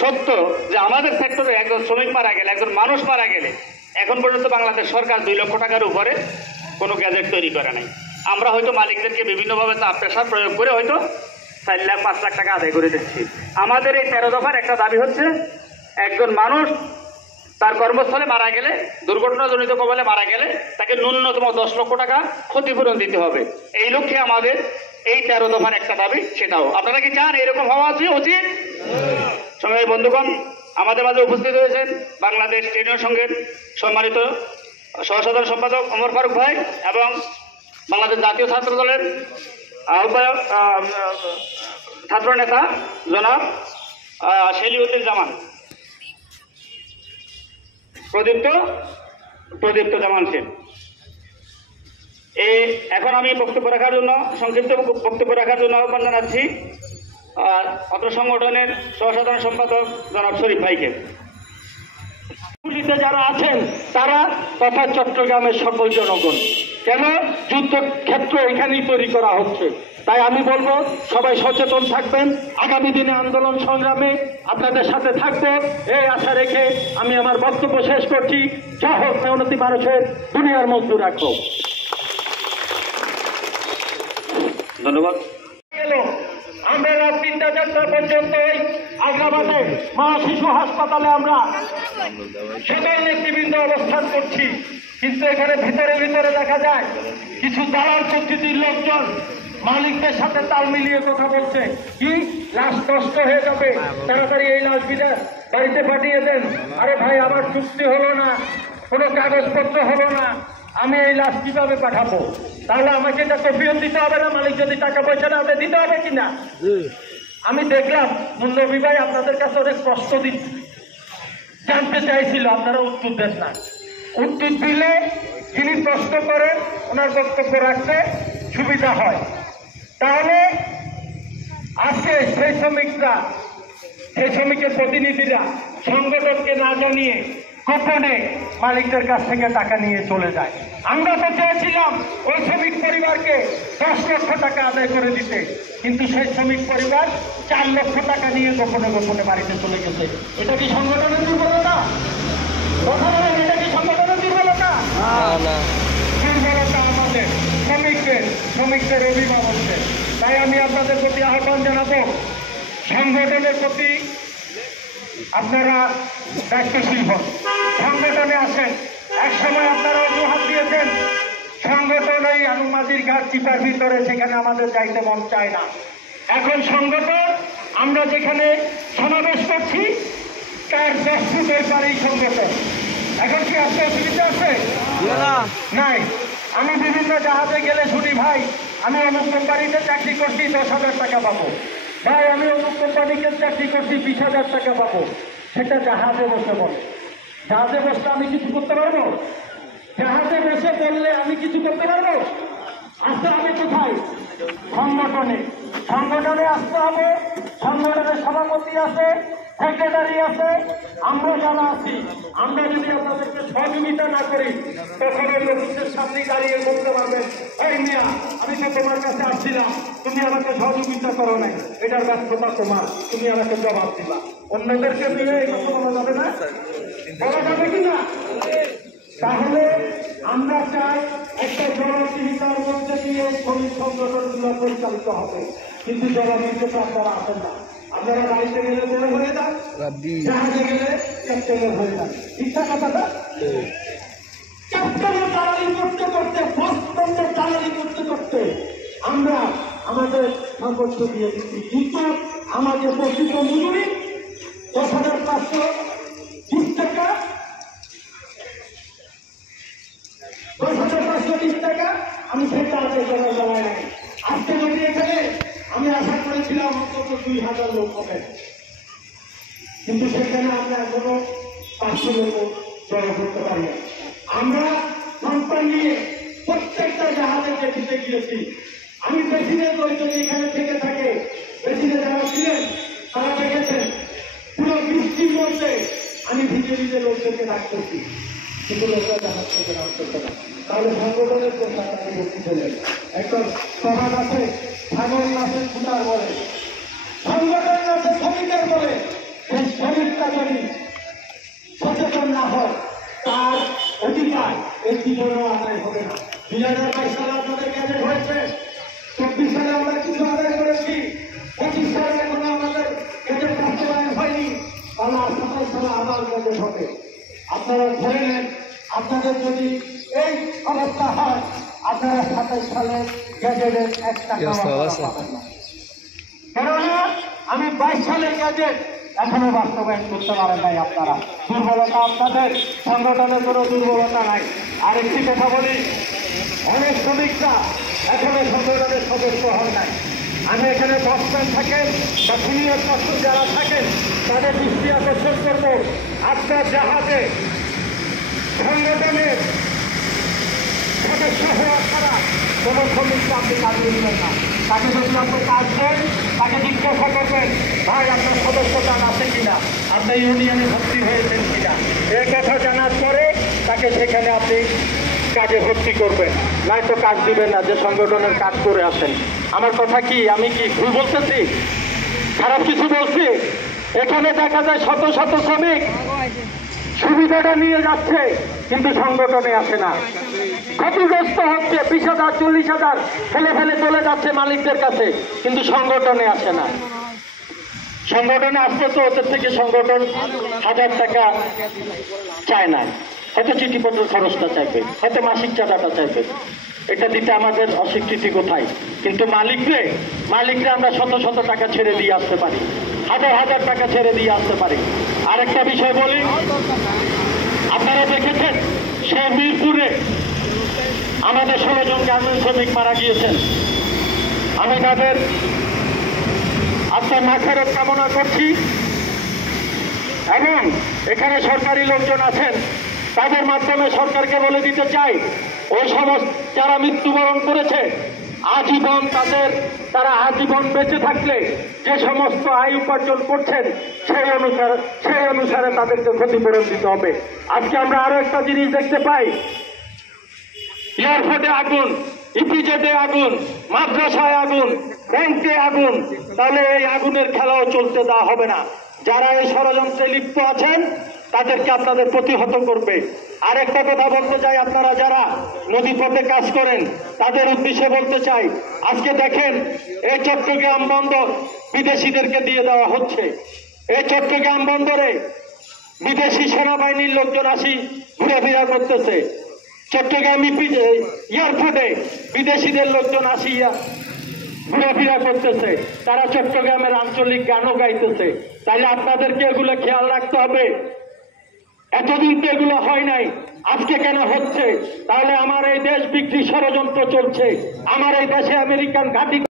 সত্য যে আমাদের সেক্টরে একজন শ্রমিক মারা গেলে, একজন মানুষ মারা গেলে এখন পর্যন্ত বাংলাদেশ সরকার 2 লক্ষ টাকার উপরে কোনো গ্যাজেট তৈরি করে নাই। আমরা হয়তো মালিকদেরকে বিভিন্নভাবে চাপ প্রেশার প্রয়োগ করে হয়তো 4 লাখ 5 লাখ টাকা আদায় করে দিচ্ছি। আমাদের এই 13 দফার একটা দাবি হচ্ছে, একজন মানুষ তার কর্মস্থলে মারা গেলে, দুর্ঘটনাজনিত কবলে মারা গেলে তাকে ন্যূনতম 10 লক্ষ টাকা ক্ষতিপূরণ দিতে হবে। এই লক্ষ্যে আমাদের এই 13 দফার একটা দাবি, সেটাও আপনারা কি চান এরকম হওয়া উচিত? সঙ্গে বন্ধুগণ, আমাদের মাঝে উপস্থিত হয়েছেন বাংলাদেশ ট্রেড ইউনিয়ন সংঘের সম্মানিত সহসাধারণ সম্পাদক ওমর ফারুক ভাই এবং বাংলাদেশ জাতীয় ছাত্র দলের আহ্বায়ক ছাত্র নেতা জনাব সেলিউদ্দিন জামান, প্রদীপ্ত জামান সেন। এখন আমি বক্তব্য রাখার জন্য, সংক্ষিপ্ত বক্তব্য রাখার জন্য আহ্বান জানাচ্ছি অত্র সংগঠনের সহসাধারণ সম্পাদক জনাব শরীফ ভাইকে। পুলিশে যারা আছেন তারা তথা চট্টগ্রামের সকল জনগণ, কেন যুদ্ধক্ষেত্র এখানেই তৈরি করা হচ্ছে। তাই আমি বলবো সবাই সচেতন থাকবেন, আগামী দিনে আন্দোলন সংগ্রামে আপনাদের সাথে থাকবো এই আশা রেখে আমি আমার বক্তব্য শেষ করছি। যা হোক মেহনতি মানুষের দুনিয়ার মজদুর রাখবো। ধন্যবাদ। আমরা রাত 3টা 4টা পর্যন্ত আগ্রাবাদে মা শিশু হাসপাতালে আমরা সকল নেতৃবৃন্দ অবস্থান করছি, কিন্তু এখানে ভিতরে দেখা যায় কিছু দালাল প্রকৃতির লোকজন মালিকদের সাথে তাল মিলিয়ে কথা বলছে, কি লাশ নষ্ট হয়ে যাবে, তাড়াতাড়ি এই লাশ বাড়িতে পাঠিয়ে দেন। আরে ভাই, আমার চুক্তি হলো না, কোনো কাগজপত্র হলো না, আমি এই লাশ কিভাবে পাঠাবো? তাহলে আমাকে এটা কফিয়ত দিতে হবে না? মালিক যদি টাকা পয়সা না হবে দিতে হবে কিনা? আমি দেখলাম মুন্নবী ভাই আপনাদের কাছে অনেক প্রশ্ন জানতে চাইছিল, আপনারা উত্তর দেন না। উত্তর দিলে যিনি প্রশ্ন করেন ওনার বক্তব্য রাখতে সুবিধা হয়। তাহলে আজকে সেই শ্রমিকের প্রতিনিধিরা সংগঠনকে না জানিয়ে গোপনে মালিকদের কাছ থেকে টাকা নিয়ে চলে যায়। আমরা তো চেয়েছিলাম ওই শ্রমিক পরিবারকে 10 লক্ষ টাকা আদায় করে দিতে, কিন্তু সেই শ্রমিক পরিবার 4 লক্ষ টাকা নিয়ে গোপনে বাড়িতে চলে গেছে। এটা কি সংগঠনের দুর্বলতা? কথা বলেন, এটা কি সংগঠনের দুর্বলতা? দুর্বলতা আমাদের শ্রমিকদের অভিভাবকদের। তাই আমি আপনাদের প্রতি আহ্বান জানাবো, সংগঠনের প্রতি আপনারা দায়িত্বশীল হন, সংগঠনে আসেন। এক সময় আপনারা অজুহাত দিয়েছেন সংগঠন এই আনুমাজির ঘাট চিপার ভিতরে, সেখানে আমাদের যাইতে মন চায় না। এখন সংগঠন আমরা যেখানে সমাবেশ করছি তার 10 ফুটের পারেই সংগঠন। এখন কি আসতে অসুবিধা আছে? নাই। আমি বিভিন্ন জাহাজে গেলে শুনি, ভাই আমি অমুক কোম্পানিতে চাকরি করছি 10,000 টাকা পাবো, ভাই আমি অমুক কোম্পানিতে চাকরি করছি 20,000 টাকা পাবো। সেটা জাহাজে বসে বলে। জাহাজে বসলে আমি কিছু করতে পারবো? জাহাজে বসে বললে আমি কিছু করতে পারবো? আসতে হবে কোথায়? সংগঠনে আসতে হবে। সংগঠনের সভাপতি আছে, সেক্রেটারি আছে, আমরা যারা আছি, আমরা যদি আপনাদেরকে সহযোগিতা না করি তখন ওই লোকদের সামনে দাঁড়িয়ে বলতে পারবেন, এই মিয়া আমি তো তোমার কাছে আসছিলাম, তুমি আমাকে সহযোগিতা করো নাই, এটার ব্যর্থতা তোমার, তুমি আমাকে জবাব দিবা। অন্যদেরকে মিলে এই কথা বলা যাবে না? বলা যাবে কিনা? তাহলে আমরা চাই একটা জবাবদিহিতার মধ্যে দিয়ে শ্রমিক সংগঠনগুলো পরিচালিত হবে, কিন্তু জবাবদিহিতা আপনারা আসেন না। আপনারা বাড়িতে গেলে বড় হয়ে যান, জাহাজে গেলে ক্যাপ্টেনের হয়ে যান। ইচ্ছা কথাটা ক্যাপ্টেনের দালালি করতে আমরা আমাদের সর্বোচ্চ দিয়ে দিচ্ছি, কিন্তু আমাদের প্রকৃত মজুরি 10,520 টাকা, 10,520 টাকা। আমি সেটা আজকে জানাই নাই। আজকে যদি এখানে আমি আশা করেছিলাম অন্তত 2,000 লোক হবে, কিন্তু সেখানে আমরা এখনো 500 লোক জড়ো করতে পারি। আমরা সন্তান নিয়ে প্রত্যেকটা জাহাজে দেখিতে গিয়েছি। আমি প্রেসিডেন্ট যদি এখানে থেকে থাকে, প্রেসিডেন্ট যারা ছিলেন তারা দেখেছেন পুরো বৃষ্টির মধ্যে আমি ভিজে লোকদেরকে ডাক করছি, কিন্তু লোকরা জাহাজ থেকে ডাক করতে না। তাহলে সংগঠনের প্রশাসনে ভর্তি ছিলেন একটা সভাগ আছে, ছাগল নাচে ছুটার বলে, সংগঠন আছে শ্রমিকের বলে, সেই একটি জন্য আদায় হবে না। 2022 সালে আপনাদের গ্যাজেট হয়েছে, 24 সালে আমরা কিছু আদায় করেছি, 25 সালে এখনো আমাদের গ্যাজেট বাস্তবায়ন হয়নি, তাহলে 27 সালে আবার গ্যাজেট হবে। আপনারা ধরে নেন, আপনাদের যদি এই অবস্থা হয়, আপনারা 27 সালে গ্যাজেটের 1 টাকা পাবেন না। কেননা আমি 22 সালের গ্যাজেট এখনো বাস্তবায়ন করতে পারেন নাই আপনারা। দুর্বলতা আপনাদের, সংগঠনের কোনো দুর্বলতা নাই। আরেকটি কথা বলি, অনেক শ্রমিকরা এখনো সংগঠনের সদস্য হন নাই। আমি এখানে বসম্যান থাকেন বা সিনিয়র পার্সন যারা থাকেন তাদের দৃষ্টি আকর্ষণ করব, আপনার জাহাজে সংগঠনের সদস্য হওয়া ছাড়া কোনো শ্রমিককে আপনি কাজে দিবেন না। তাকে যদি আপনি কাজ দেন, তাকে জিজ্ঞাসা করবেন, ভাই আপনার সদস্যতা আছে কিনা, আপনি ইউনিয়নে ভর্তি হয়েছেন কিনা। এই কথা জানার পরে তাকে সেখানে আপনি কাজে ভর্তি করবেন, নয়তো কাজ দিবেন না যে সংগঠনের কাজ করে আসেন। আমার কথা কি, আমি কি ভুল বলতেছি, খারাপ কিছু বলছি? এখানে দেখা যায় শত শত শ্রমিক সুবিধাটা নিয়ে যাচ্ছে কিন্তু সংগঠনে আসে না, ক্ষতিগ্রস্ত হচ্ছে, 20,000 40,000 ফেলে ফেলে চলে যাচ্ছে মালিকদের কাছে, কিন্তু সংগঠনে আসে না। সংগঠনে আসতে তো ওদের থেকে সংগঠন 1000 টাকা চায় না, হয়তো চিঠিপত্র খরচটা চাইবে, হয়তো মাসিক চাঁদাটা চাইবে, এটা দিতে আমাদের অস্বীকৃতি কোথায়? কিন্তু মালিকরা আমরা শত শত টাকা ছেড়ে দিয়ে আসতে পারি, হাজার হাজার টাকা ছেড়ে দিয়ে আসতে পারি। আরেকটা বিষয় বলি, আপনারা দেখেছেন সে মিরপুরে আমাদের 16 জন গার্মেন্টস শ্রমিক মারা গিয়েছেন। আমি তাদের আত্মার মাগফিরাত কামনা করছি এবং এখানে সরকারি লোকজন আছেন, তাদের মাধ্যমে সরকারকে বলে দিতে চাই, ওই সমস্ত যারা মৃত্যুবরণ করেছে আজীবন তারা আজীবন বেঁচে থাকলে যে সমস্ত আয় উপার্জন করছেন সেই অনুসারে তাদেরকে ক্ষতিপূরণ দিতে হবে। আজকে আমরা আরো একটা জিনিস দেখতে পাই, এয়ারপোর্টে আগুন, ইপিজেডে আগুন, মাদ্রাসায় আগুন, ব্যাংকে আগুন, তাহলে এই আগুনের খেলাও চলতে দেওয়া হবে না। যারা এই ষড়যন্ত্রে লিপ্ত আছেন তাদেরকে আপনাদের প্রতিহত করবে। আরেকটা কথা বলতে চাই, আপনারা যারা নদীপথে কাজ করেন তাদের উদ্দেশ্যে বলতে চাই, আজকে দেখেন এই চট্টগ্রাম বন্দর বিদেশিদেরকে দিয়ে দেওয়া হচ্ছে। এই চট্টগ্রাম বন্দরে বিদেশি সেনাবাহিনীর লোকজন আসি ঘুরেফেরা করতেছে, চট্টগ্রাম এয়ারপোর্টে বিদেশিদের লোকজন আসিয়া ঘোরাফেরা করতেছে, তারা চট্টগ্রামের আঞ্চলিক গানও গাইতেছে। তাহলে আপনাদেরকে এগুলো খেয়াল রাখতে হবে। এতদিন তো এগুলো হয় নাই, আজকে কেন হচ্ছে? তাহলে আমার এই দেশ বিক্রি ষড়যন্ত্র চলছে, আমার এই দেশে আমেরিকান ঘাঁটি